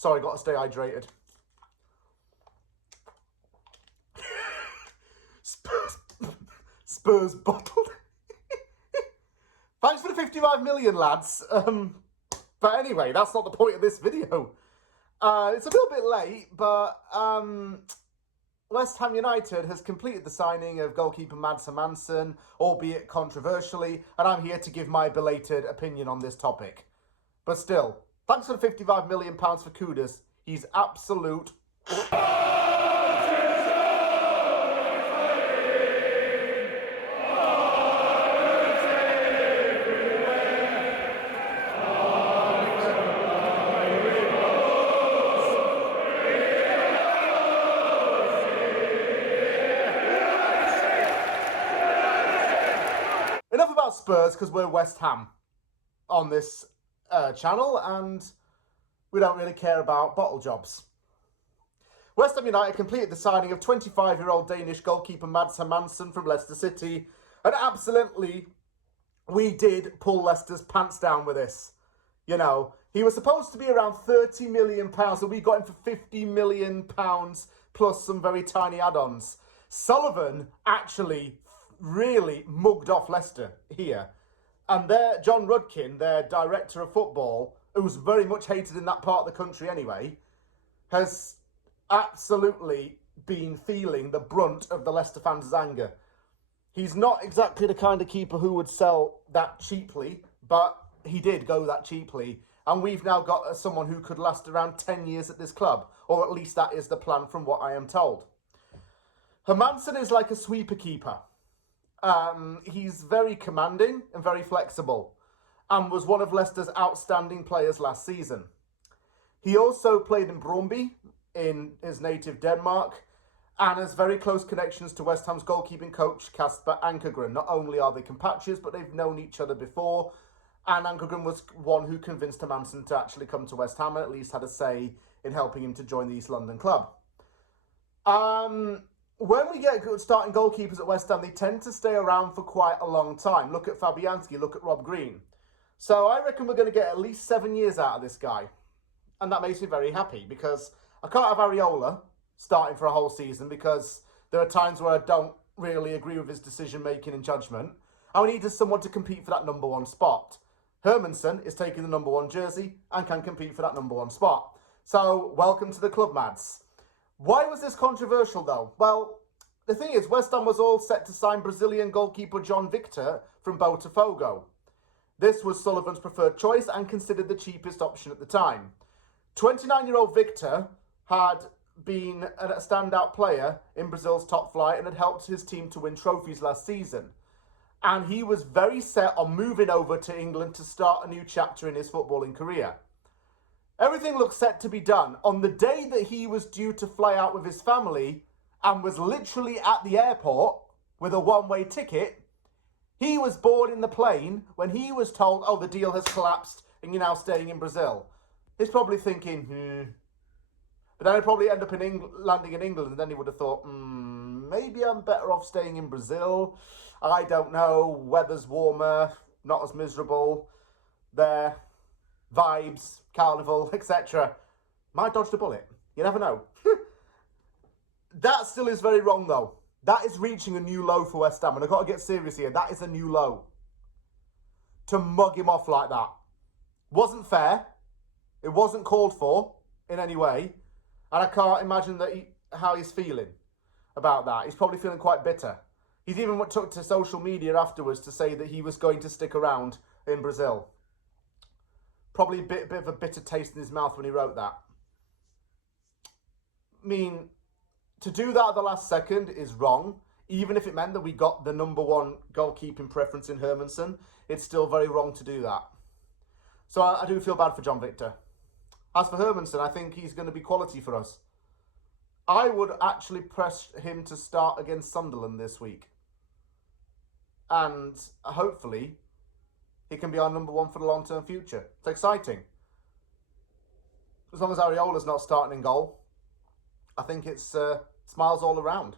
Sorry, got to stay hydrated. Spurs bottled. Thanks for the 55 million, lads. But anyway, that's not the point of this video. It's a little bit late, but West Ham United has completed the signing of goalkeeper Mads Hermansen, albeit controversially, and I'm here to give my belated opinion on this topic. But still, thanks for the 55 million pounds for Kudus. He's absolute... Enough about Spurs, because we're West Ham on this channel, and we don't really care about bottle jobs. West Ham United completed the signing of 25-year-old Danish goalkeeper Mads Hermansen from Leicester City, and absolutely, we did pull Leicester's pants down with this. You know, he was supposed to be around £30 million, and we got him for £50 million, plus some very tiny add-ons. Sullivan actually really mugged off Leicester here. And John Rudkin, their director of football, who's very much hated in that part of the country anyway, has absolutely been feeling the brunt of the Leicester fans' anger. He's not exactly the kind of keeper who would sell that cheaply, but he did go that cheaply. And we've now got someone who could last around 10 years at this club, or at least that is the plan from what I am told. Hermansen is like a sweeper keeper. He's very commanding and very flexible, and was one of Leicester's outstanding players last season. He also played in Brøndby in his native Denmark, and has very close connections to West Ham's goalkeeping coach Kasper Ankergren. Not only are they compatriots, but they've known each other before, and Ankergren was one who convinced Hermansen to actually come to West Ham, and at least had a say in helping him to join the East London club. When we get good starting goalkeepers at West Ham, they tend to stay around for quite a long time. Look at Fabianski, look at Rob Green. So I reckon we're going to get at least 7 years out of this guy. And that makes me very happy, because I can't have Areola starting for a whole season, because there are times where I don't really agree with his decision-making and judgment. And we needed someone to compete for that number one spot. Hermansen is taking the number one jersey and can compete for that number one spot. So welcome to the club, Mads. Why was this controversial, though? Well, the thing is, West Ham was all set to sign Brazilian goalkeeper John Victor from Botafogo. This was Sullivan's preferred choice and considered the cheapest option at the time. 29-year-old Victor had been a standout player in Brazil's top flight and had helped his team to win trophies last season. And he was very set on moving over to England to start a new chapter in his footballing career. Everything looked set to be done. On the day that he was due to fly out with his family and was literally at the airport with a one-way ticket, he was boarding the plane when he was told, oh, the deal has collapsed and you're now staying in Brazil. He's probably thinking, But then he'd probably end up landing in England, and then he would have thought, maybe I'm better off staying in Brazil. I don't know, weather's warmer, not as miserable there. Vibes, carnival, etc. Might dodge the bullet. You never know. That still is very wrong, though. That is reaching a new low for West Ham, and I've got to get serious here. That is a new low. To mug him off like that. Wasn't fair. It wasn't called for in any way. And I can't imagine how he's feeling about that. He's probably feeling quite bitter. He's even took to social media afterwards to say that he was going to stick around in Brazil. Probably a bit of a bitter taste in his mouth when he wrote that. I mean, to do that at the last second is wrong. Even if it meant that we got the number one goalkeeping preference in Hermansen, it's still very wrong to do that. So I do feel bad for John Victor. As for Hermansen, I think he's going to be quality for us. I would actually press him to start against Sunderland this week. And hopefully he can be our number one for the long-term future. It's exciting. As long as Areola's not starting in goal, I think it's smiles all around.